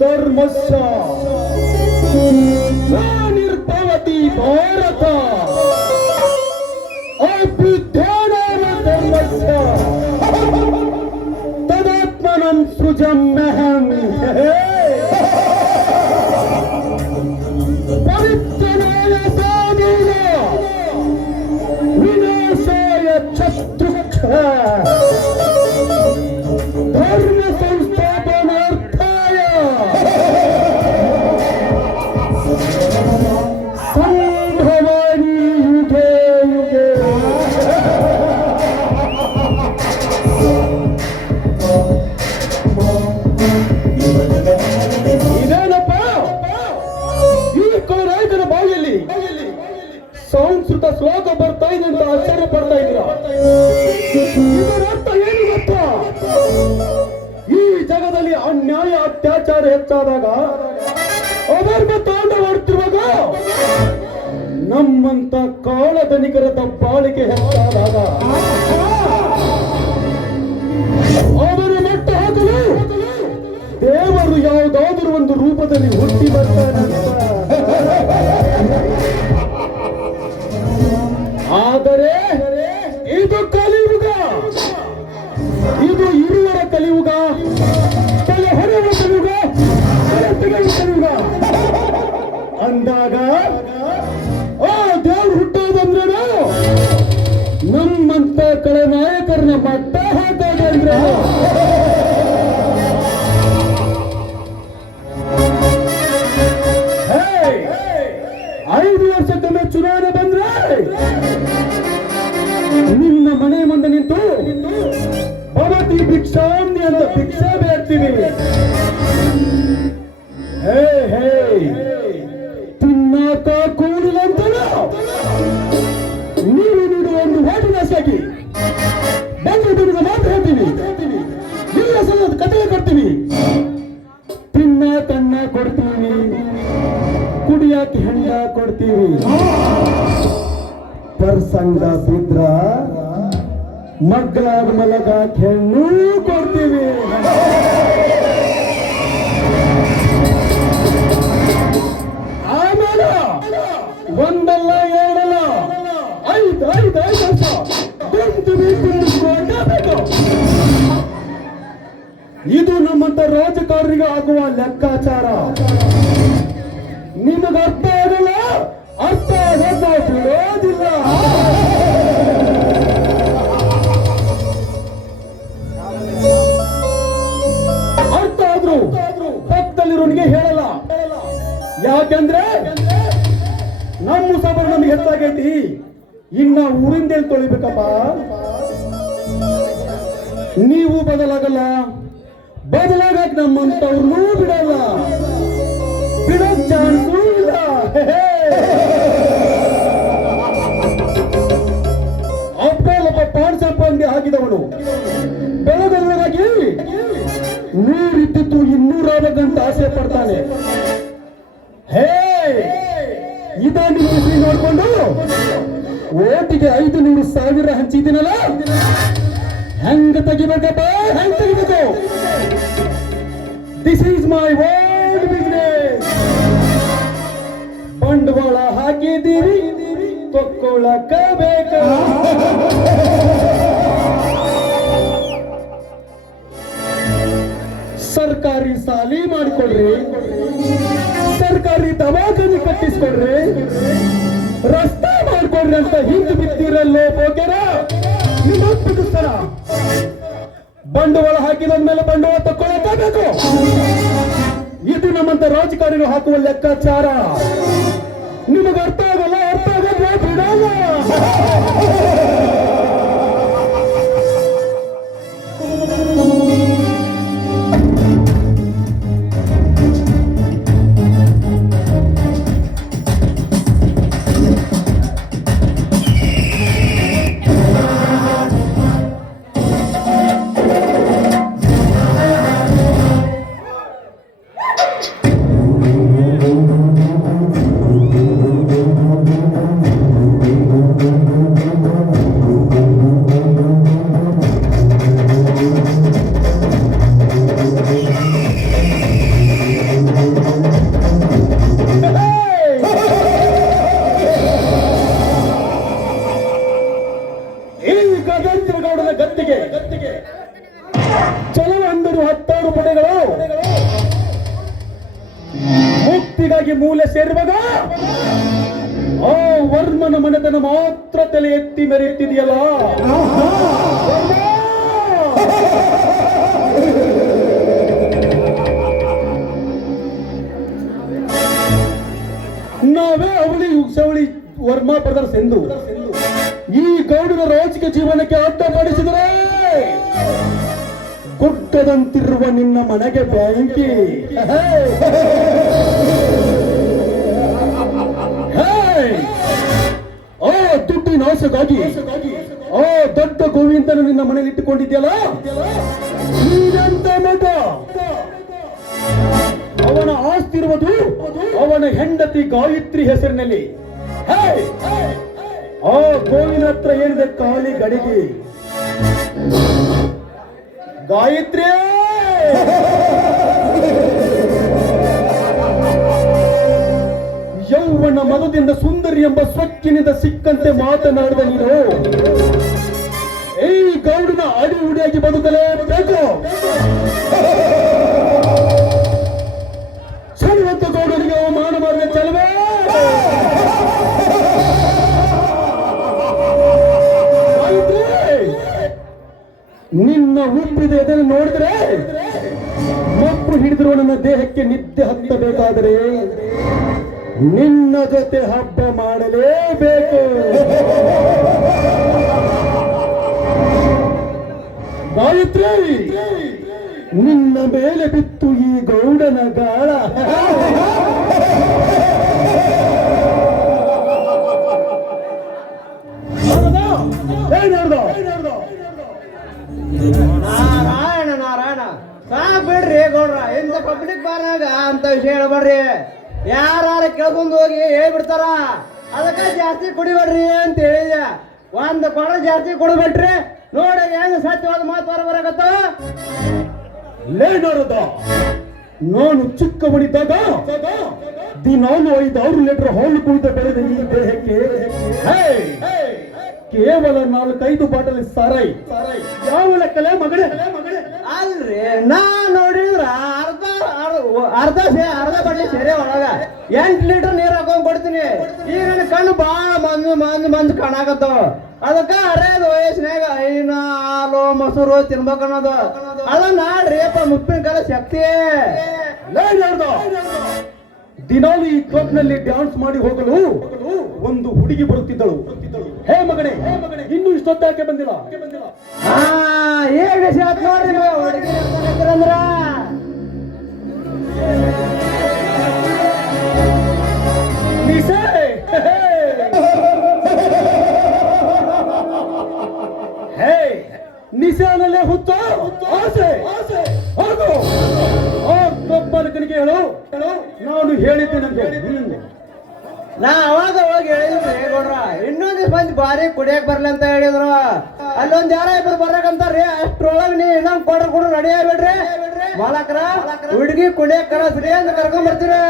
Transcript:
ಧರ್ಮಸ್ಯ ನಿರ್ಭವತಿ ಭಾರತ ಅಭ್ಯುತ್ಥಾನಾಯ ಧರ್ಮಸ್ಯ ತದಾತ್ಮನಂ ಸೃಜಮ್ಯಹಂ ಪರಿತ್ರಾಣಾಯ ಸಾಧೂನಾಂ ವಿನಾಶಾಯ ಶತ್ರುಕ್ಷ ಧರ್ಮ ಸಂಸ್ಥಾಪನಾರ್ಥಾಯ ಸಂಭವಾಮಿ ಯುಗೇ ಯುಗೇ. ಇದೇನಪ್ಪ ಈ ರೈತರ ಬಾಯಲ್ಲಿ ಸಂಸ್ಕೃತ ಶ್ಲೋಕ ಬರ್ತಾ ಇದೆ ಅಂತ ಆಶ್ಚರ್ಯ ಪಡ್ತಾ ಇದ್ದೀರಾ? ಇದರ ಅರ್ಥ ಏನು ಗೊತ್ತಾ? ಈ ಜಗದಲ್ಲಿ ಅನ್ಯಾಯ ಅತ್ಯಾಚಾರ ಹೆಚ್ಚಾದಾಗ ಅಧರ್ಮ ತಾಂಡವಾಡುತ್ತಿರುವಾಗ ನಮ್ಮಂತ ಕಾಳಧನಿಕರ ದಬ್ಬಾಳಿಕೆ ಹೆಚ್ಚಾದಾಗ ಅವರ ಮಟ್ಟ ಹಾಕಲು ದೇವರು ಯಾವುದಾದರೂ ಒಂದು ರೂಪದಲ್ಲಿ ಹುಟ್ಟಿ ಬರ್ತಾನೆ. ಆದರೆ ಇದು ಕಲಿಯುಗ, ಇದು ಇರುವರ ಕಲಿಯುಗ, ತಲೆ ಹೊರೆಯುವ ಕಲಿಯುಗ, ತಲೆ ತೆಗೆಯುವ ಕಲಿಯುಗ ಅಂದಾಗ ದೇವ್ರು ಹುಟ್ಟೋದಂದ್ರೆ ನಮ್ಮಂತ ಕಳೆ ನಾಯಕರನ್ನ ಮಟ್ಟ ಹಾಕೋದು ಅಂದ್ರೆ 5 ವರ್ಷಕ್ಕೊಮ್ಮೆ ಚುನಾವಣೆ ಬಂದ್ರೆ ನಿಮ್ಮ ಮನೆ ಮುಂದೆ ನಿಂತು ಭವತಿ ಭಿಕ್ಷಾಂದಿ ಅಂತ ಭಿಕ್ಷಾ ಬೇಡ್ತೀವಿ. ತಿನ್ನಾಕ ಕೂಡಿಲ್ಲ ಅಂತ ನೀವು ನೀಡುವ ಒಂದು ವಾಟಿನಾಶಾಗಿ ಬಂದು ಬಿಡುವ ಮಾತು ಹೇಳ್ತೀವಿ, ಇಲ್ಲ ಸಲ ಕಥೆ ಕೊಡ್ತೀವಿ, ತಿನ್ನ ಕಣ್ಣ ಕೊಡ್ತೀವಿ, ಕುಡಿಯಾಕೆ ಹೆಂಡ ಕೊಡ್ತೀವಿ, ಪ್ರಸಂಗ ಬಿದ್ರ ಮಗ್ಳಾಗ ಮಲಗ ಹೆಣ್ಣು ಕೊಡ್ತೀವಿ. ಆಮೇಲೆ ಒಂದಲ್ಲ ಎರಡಲ್ಲ 5 ವರ್ಷ ಇದು ನಮ್ಮಂತ ರಾಜಕಾರರಿಗೆ ಆಗುವ ಲೆಕ್ಕಾಚಾರ. ನಿಮಗೆ ಅರ್ಥ ಆಗಲ್ಲ, ಅರ್ಥ ಬಿಡೋದಿಲ್ಲ. ಅರ್ಥ ಆದ್ರೂ ಪಕ್ಕದಲ್ಲಿರೋನಿಗೆ ಹೇಳಲ್ಲ. ಯಾಕೆಂದ್ರೆ ನಮ್ಮ ಸಬರ್ ನಮ್ಗೆ ಹೆಚ್ಚಾಗೈತಿ, ಇನ್ನ ಊರಿಂದ ತೊಳಿಬೇಕಪ್ಪ. ನೀವು ಬದಲಾಗಲ್ಲ, ಬದಲಾಗಕ್ ನಮ್ಮಂತವ್ರನ್ನೂ ಬಿಡಲ್ಲ, ಬಿಡೋ ಚಾನ್ಸೂ ಇಲ್ಲ. ಅಪ್ಪಲ್ಲಪ್ಪ ಪಾಣ್ಸಪ್ಪ ಅಂಗೆ ಆಗಿದವನು ಬೆಳಗಾಗಿ 100 ಇದ್ದಿತ್ತು 200 ಆಗಂತ ಆಸೆ ಪಡ್ತಾನೆ. ಇದನ್ನು ನೋಡ್ಕೊಂಡು ಓಟಿಗೆ 500,000 ಹಂಚಿದ್ದೀನಲ್ಲ, ಹೆಂಗ ತೆಗಿಬೇಕಪ್ಪ, ಹೆಂಗ ತೆಗಿಬೇಕು? This is my own business. ಬಂಡವಾಳ ಹಾಕಿದ್ದೀರಿ, ತಕ್ಕೊಳ್ಳಕ ಬೇಕ. ಸರ್ಕಾರಿ ಸಾಲಿ ಮಾಡಿಕೊಡ್ರಿ, ಸರ್ಕಾರಿ ದವಾಖಾನೆ ಕಟ್ಟಿಸ್ಕೊಡ್ರಿ, ರಸ್ತೆ ಮಾಡ್ಕೊಡ್ರಿ ಅಂತ ಹಿಂದೆ ಬಿದ್ದಿರಲ್ಲೇ ಹೋಗ್ಯಾರ. ಬಿಡಿಸ್ತಾರ. ಬಂಡವಾಳ ಹಾಕಿದ್ಮೇಲೆ ಬಂಡವಾಳ ತಕ್ಕೊಳ್ಳಬೇಕು. ಇದು ನಮ್ಮಂತ ರಾಜಕಾರಣಿಗಳು ಹಾಕುವ ಲೆಕ್ಕಾಚಾರ. ನಿಮಗೆ ಅರ್ಥ ಆಗಲ್ಲ, ಅರ್ಥ ಆಗಲ್ಲ ಬಿಡಲ್ಲ. ಚಲವ ಅಂದರು 16 ಪಡೆಗಳು ಮುಕ್ತಿಗಾಗಿ ಮೂಲೆ ಸೇರುವಾಗ ಆ ವರ್ಮನ ಮನೆತನ ಮಾತ್ರ ತಲೆ ಎತ್ತಿ ಮೆರೆಯುತ್ತಿದೆಯಲ್ಲ. ನಾವೇ ಅವಳಿ ಉಗ್ಸವಳಿ ವರ್ಮ ಬ್ರದರ್ಸ್ ಎಂದು ಈ ಗೌಡನ ರಾಜಕೀಯ ಜೀವನಕ್ಕೆ ಅಡ್ಡಪಡಿಸಿದರೆ ಗುಡ್ಡದಂತಿರುವ ನಿನ್ನ ಮನೆಗೆ ಬೆಂಕಿ. ಆ ದುಡ್ಡಿನ ಆಸೆಗಾಗಿ ಆ ದೊಡ್ಡ ಗೋವಿಂದನ ನಿನ್ನ ಮನೆಯಲ್ಲಿ ಇಟ್ಟುಕೊಂಡಿದ್ಯಲ್ಲ, ನೀನಂತ ಮಗ. ಅವನ ಆಸ್ತಿ ಇರುವುದು ಅವನ ಹೆಂಡತಿ ಗಾಯತ್ರಿ ಹೆಸರಿನಲ್ಲಿ. ಆ ಗೋವಿನ ಹತ್ರ ಹೇಳಿದೆ ಖಾಲಿ ಗಡಿಗೆ, ಗಾಯತ್ರಿ ಯೌವನ ಮನದಿಂದ ಸುಂದರಿ ಎಂಬ ಸ್ವಚ್ಛನಿಂದ ಸಿಕ್ಕಂತೆ ಮಾತನಾಡಿದ ನೀನು ಈ ಗೌಡನ ಅಡಿ ಉಡಿಯಾಗಿ ಬದುಕಲೇಬೇಕು. ಶ್ರೀಮಂತ ಗೌಡನಿಗೆ ಅವಮಾನ ಮಾಡಿದ ಚಲವೇ ನಿನ್ನ ಉಬ್ಬಿದೆ ಅದನ್ನು ನೋಡಿದ್ರೆ ಮಪ್ಪು ಹಿಡಿದಿರುವ ನನ್ನ ದೇಹಕ್ಕೆ ನಿದ್ದೆ ಹತ್ತಬೇಕಾದರೆ ನಿನ್ನ ಜೊತೆ ಹಬ್ಬ ಮಾಡಲೇಬೇಕು. ಗಾಯತ್ರಿ, ನಿನ್ನ ಮೇಲೆ ಬಿತ್ತು ಈ ಗೌಡನ ಗಾಳ. ನಾರಾಯಣ ನಾರಾಯಣ ಸಾಕ್ ಬಿಡ್ರಿ ಗೌಡ್ರ. ಇಂಥ ಪಬ್ಲಿಕ್ ಬಾರಾಗ ಅಂತ ವಿಷಯ ಹೇಳ್ಬೇಡ್ರಿ. ಯಾರು ಕೇಳ್ಕೊಂಡು ಹೋಗಿ ಹೇಳ್ಬಿಡ್ತಾರ. ಅದಕ್ಕೆ ಜಾಸ್ತಿ ಕುಡಿಬೇಡ್ರಿ ಅಂತ ಹೇಳಿದೆ. ಒಂದು ಕೊಡ ಜಾಸ್ತಿ ಕುಡಿಬಿಟ್ರಿ ನೋಡಿ ಹೆಂಗ ಸತ್ಯವಾದ ಮಾತು ಬರಬರಾಗತ್ತ. ಲೇನರದ ನಾನು ಚಿಕ್ಕವನಿದ್ದಾಗ ದಿನಾಲು 5-6 ಲೀಟರ್ ಹಾಲು ಕುಡಿದ ಬೆಳೆದ ಈ ದೇಹಕ್ಕೆ ಕೇವಲ 4-5 ಬಾಟಲ್ ಸಾರಾಯಿ ಯಾವ ಲೆಕ್ಕಲೇ ಮಗಳೇ? ಅಲ್ರಿ ನಾ ನೋಡಿದ್ರ ಅರ್ಧ ಬಾಟ್ಲಿ ಸೇರೆ ಒಳಗ 8 ಲೀಟರ್ ನೀರ್ ಹಾಕೊಂಡ್ ಕೊಡ್ತೀನಿ. ಈಗ ನನ್ನ ಕಣ್ಣು ಬಾಳ ಮಂದ್ ಕಾಣಾಕತ್ತಾವ. ಅದಕ್ಕ ಅರೇದ ವಯಸ್ಸಿನಾಗ ಐನ ಹಾಲು ಮೊಸರು ತಿನ್ಬೇಕನ್ನೋದು. ಅದ ನಾಡ್ರಿ ಅಪ್ಪ ಮುಪ್ಪಿನ ಕಾಲ ಶಕ್ತಿ. ದಿನಾಲು ಈ ಕ್ಲಬ್ ನಲ್ಲಿ ಡ್ಯಾನ್ಸ್ ಮಾಡಿ ಹೋಗಲು ಒಂದು ಹುಡುಗಿ ಬರುತ್ತಿದ್ದಳು. ಹೇ ಮಗನೇ, ಇನ್ನೂ ಇಷ್ಟೊತ್ತಾಕೆ ಬಂದಿಲ್ಲ? ಏನ್ ವಿಷಯ ನೋಡ್ರಿ ಹುಡುಗಿ ಅಂದ್ರ ನಿಶಾನಲ್ಲೇ ಹುತ್ತ ಆಸೆ ಹೋಗು. ಆ ಕಬ್ಬನಿಗೆ ಹೇಳು ನಾನು ಹೇಳಿದ್ದೇನೆ. ನಾ ಅವಾಗ ಹೋಗಿ ಹೇಳಿದ್ರಿ ಗೌಡ್ರ, ಇನ್ನೊಂದ್ ಮಂದಿ ಬಾರಿ ಕುಡಿಯಕ್ ಬರ್ಲಿ ಅಂತ ಹೇಳಿದ್ರು. ಅಲ್ಲೊಂದ್ ಯಾರ ಇಬ್ಬರು ಬರ್ಬೇಕಂತಾರ್ರಿ. ಅಷ್ಟ್ರೊಳಗ ನೀ ಇನ್ನೊಂದ್ ಕೊಡ್ರು ರೆಡಿ ಆಗ್ಬಿಡ್ರಿ. ಮಾಲಕ್ರ ಹುಡುಗಿ ಕುಡಿಯಕ್ ಕಳಿಸ್ರಿ ಅಂತ ಕರ್ಕೊಂಡ್ ಬರ್ತೀರಿ.